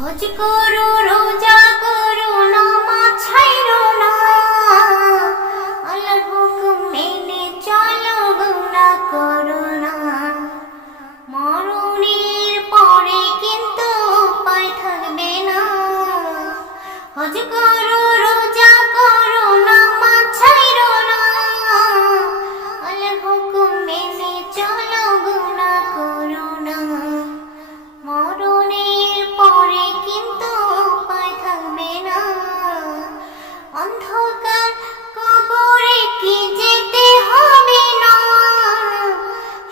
হজ করো, রোজা করো, নামাজ ছাইরো না। আল্লাহর হুকুম মেনে চলো, গুনাহ করো না। মরণের পরে কিন্তু উপায় থাকবে না। হজ করো কিন্তু উপায় থাকবে না। অন্ধকার কবরে কি যেতে হবে না?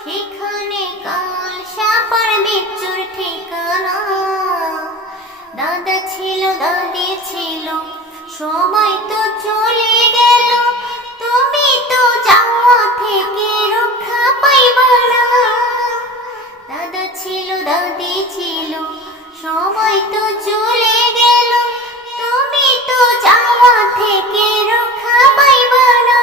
সেখানে কাল সাপার বিচ্ছুর ঠিকানা। দাদা ছিল, দাদি ছিল সবাই তো চলে গেল। তুমি তো যাওয়া থেকে রক্ষা পাইবা না। দাদা ছিল, দাদি ছিল সবাই তো চলে গেল তুমি তো যাওয়া থেকে রক্ষা পাইবা না।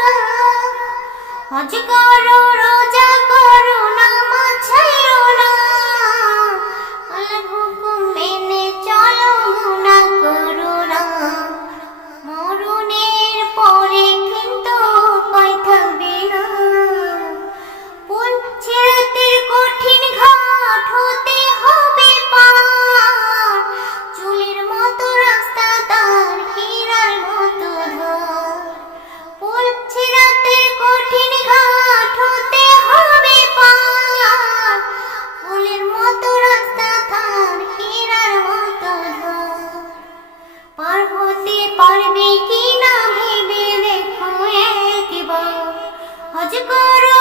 কাজ করো।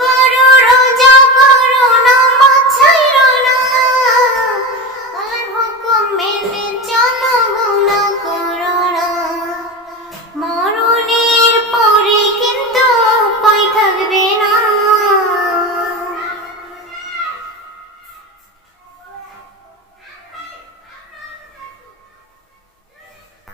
করো